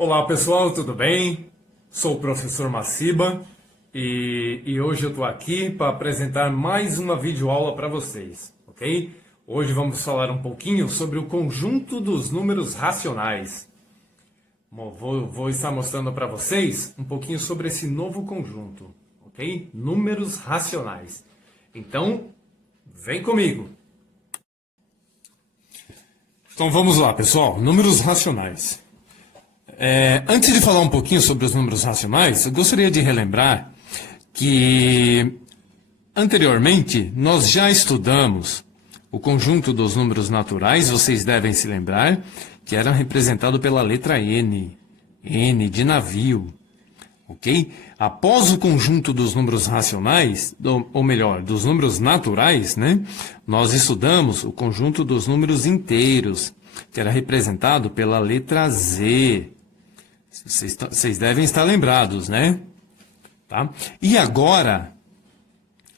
Olá pessoal, tudo bem? Sou o professor Maciba e hoje eu estou aqui para apresentar mais uma videoaula para vocês, ok? Hoje vamos falar um pouquinho sobre o conjunto dos números racionais. Vou estar mostrando para vocês um pouquinho sobre esse novo conjunto, ok? Números racionais. Então, vem comigo! Então vamos lá, pessoal. Números racionais. Antes de falar um pouquinho sobre os números racionais, eu gostaria de relembrar que anteriormente nós já estudamos o conjunto dos números naturais, vocês devem se lembrar, que era representado pela letra N, N de navio, ok? Após o conjunto dos números racionais, ou melhor, dos números naturais, né? Nós estudamos o conjunto dos números inteiros, que era representado pela letra Z. Vocês devem estar lembrados, né? Tá? E agora,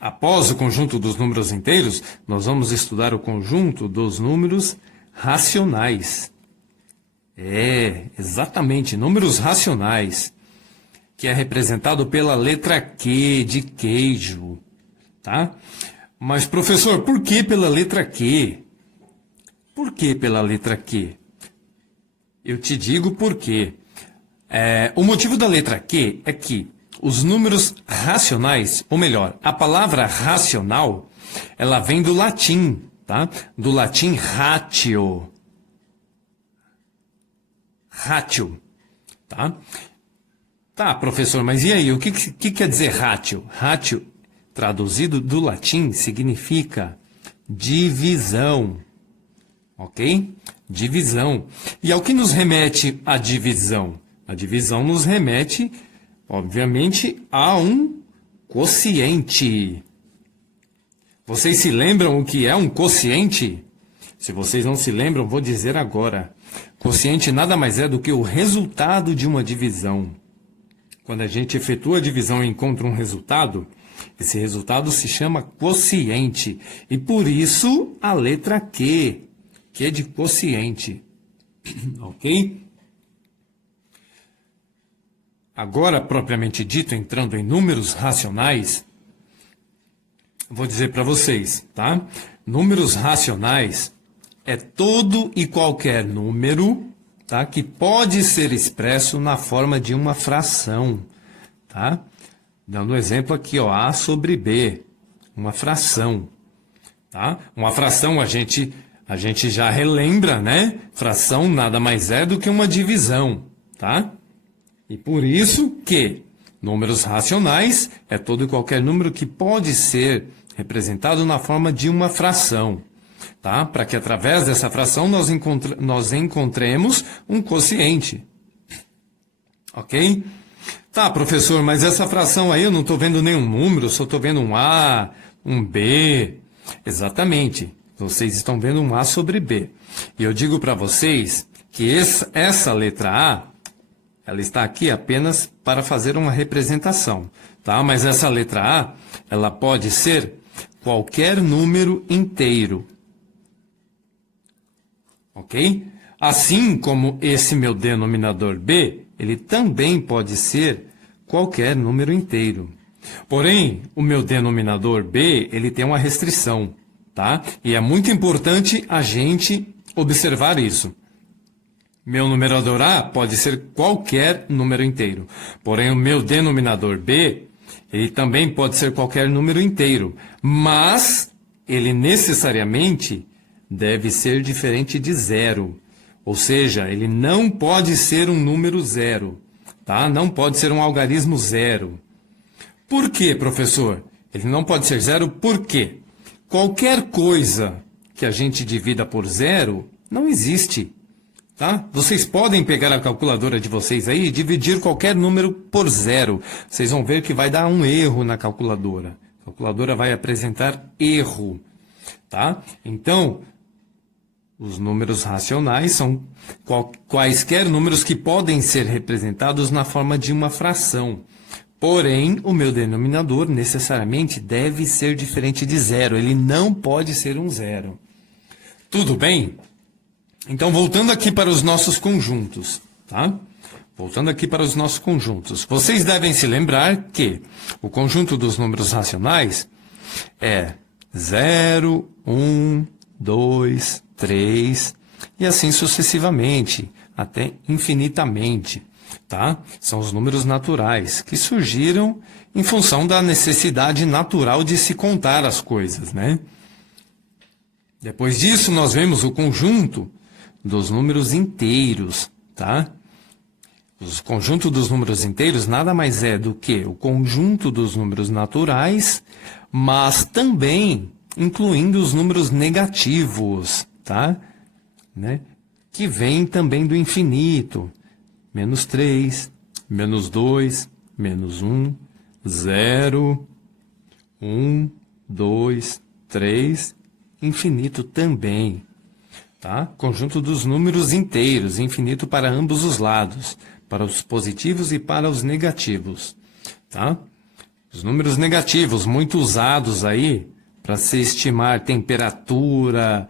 após o conjunto dos números inteiros, nós vamos estudar o conjunto dos números racionais. Exatamente, números racionais, que é representado pela letra Q de queijo, tá? Mas, professor, por que pela letra Q? Por que pela letra Q? Eu te digo por quê. O motivo da letra Q é que os números racionais, ou melhor, a palavra racional, ela vem do latim, tá? Do latim ratio. Ratio, tá? Tá, professor, mas e aí? O que quer dizer ratio? Ratio, traduzido do latim, significa divisão, ok? Divisão. E ao que nos remete a divisão? A divisão nos remete, obviamente, a um quociente. Vocês se lembram o que é um quociente? Se vocês não se lembram, vou dizer agora. Quociente nada mais é do que o resultado de uma divisão. Quando a gente efetua a divisão e encontra um resultado, esse resultado se chama quociente. E por isso a letra Q, que é de quociente. Ok? Agora, propriamente dito, entrando em números racionais, vou dizer para vocês, tá? Números racionais é todo e qualquer número, tá? Que pode ser expresso na forma de uma fração, tá? Dando um exemplo aqui, ó, A sobre B, uma fração, tá? Uma fração a gente já relembra, né? Fração nada mais é do que uma divisão, tá? E por isso que números racionais é todo e qualquer número que pode ser representado na forma de uma fração, tá? Para que através dessa fração nós encontremos um quociente. Ok? Tá, professor, mas essa fração aí eu não estou vendo nenhum número, só estou vendo um A, um B. Exatamente, vocês estão vendo um A sobre B. E eu digo para vocês que essa letra A, ela está aqui apenas para fazer uma representação, tá? Mas essa letra A, ela pode ser qualquer número inteiro, ok? Assim como esse meu denominador B, ele também pode ser qualquer número inteiro. Porém, o meu denominador B, ele tem uma restrição, tá? E é muito importante a gente observar isso. Meu numerador A pode ser qualquer número inteiro. Porém, o meu denominador B, ele também pode ser qualquer número inteiro. Mas ele necessariamente deve ser diferente de zero. Ou seja, ele não pode ser um número zero, tá? Não pode ser um algarismo zero. Por quê, professor? Ele não pode ser zero por quê? Qualquer coisa que a gente divida por zero não existe. Tá? Vocês podem pegar a calculadora de vocês aí e dividir qualquer número por zero. Vocês vão ver que vai dar um erro na calculadora. A calculadora vai apresentar erro. Tá? Então, os números racionais são quaisquer números que podem ser representados na forma de uma fração. Porém, o meu denominador necessariamente deve ser diferente de zero. Ele não pode ser um zero. Tudo bem? Então, voltando aqui para os nossos conjuntos, tá? Voltando aqui para os nossos conjuntos. Vocês devem se lembrar que o conjunto dos números racionais é 0, 1, 2, 3 e assim sucessivamente, até infinitamente, tá? São os números naturais que surgiram em função da necessidade natural de se contar as coisas, né? Depois disso, nós vemos o conjunto dos números inteiros, tá? O conjunto dos números inteiros nada mais é do que o conjunto dos números naturais, mas também incluindo os números negativos, tá? Né? Que vem também do infinito. Menos 3, menos 2, menos 1, 0, 1, 2, 3, infinito também. Tá? Conjunto dos números inteiros, infinito para ambos os lados, para os positivos e para os negativos. Tá? Os números negativos, muito usados aí para se estimar temperatura,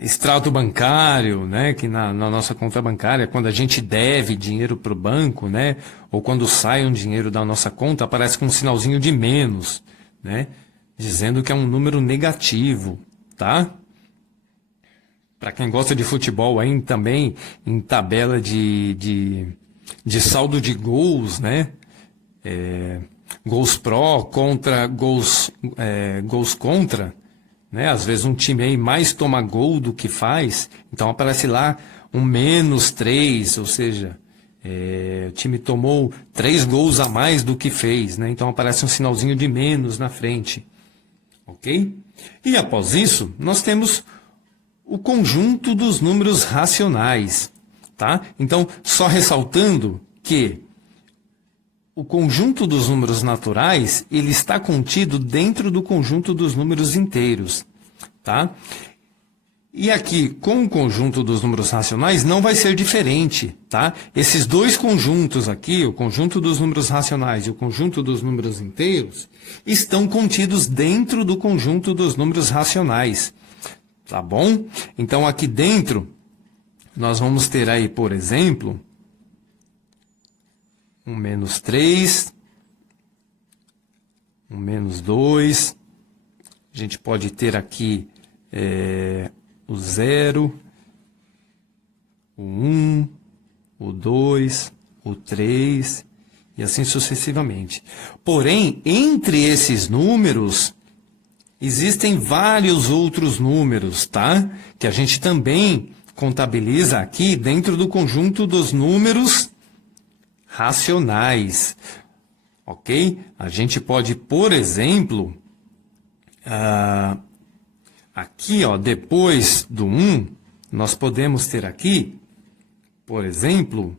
extrato bancário, né? Que na nossa conta bancária, quando a gente deve dinheiro para o banco, né? Ou quando sai um dinheiro da nossa conta, aparece com um sinalzinho de menos, né? Dizendo que é um número negativo, tá? Para quem gosta de futebol aí também, em tabela de saldo de gols, né? Gols pró contra gols contra, né? Às vezes um time aí mais toma gol do que faz, então aparece lá um menos 3, ou seja, o time tomou 3 gols a mais do que fez, né? Então aparece um sinalzinho de menos na frente, ok? E após isso, nós temos o conjunto dos números racionais, tá? Então, só ressaltando que o conjunto dos números naturais, ele está contido dentro do conjunto dos números inteiros, tá? E aqui, com o conjunto dos números racionais, não vai ser diferente, tá? Esses dois conjuntos aqui, o conjunto dos números racionais e o conjunto dos números inteiros, estão contidos dentro do conjunto dos números racionais, tá bom? Então, aqui dentro, nós vamos ter aí, por exemplo, um menos 3, um menos 2, a gente pode ter aqui o 0, o 1, o 2, o 3 e assim sucessivamente. Porém, entre esses números, existem vários outros números, tá? Que a gente também contabiliza aqui dentro do conjunto dos números racionais, ok? A gente pode, por exemplo, aqui, ó, depois do 1, nós podemos ter aqui, por exemplo,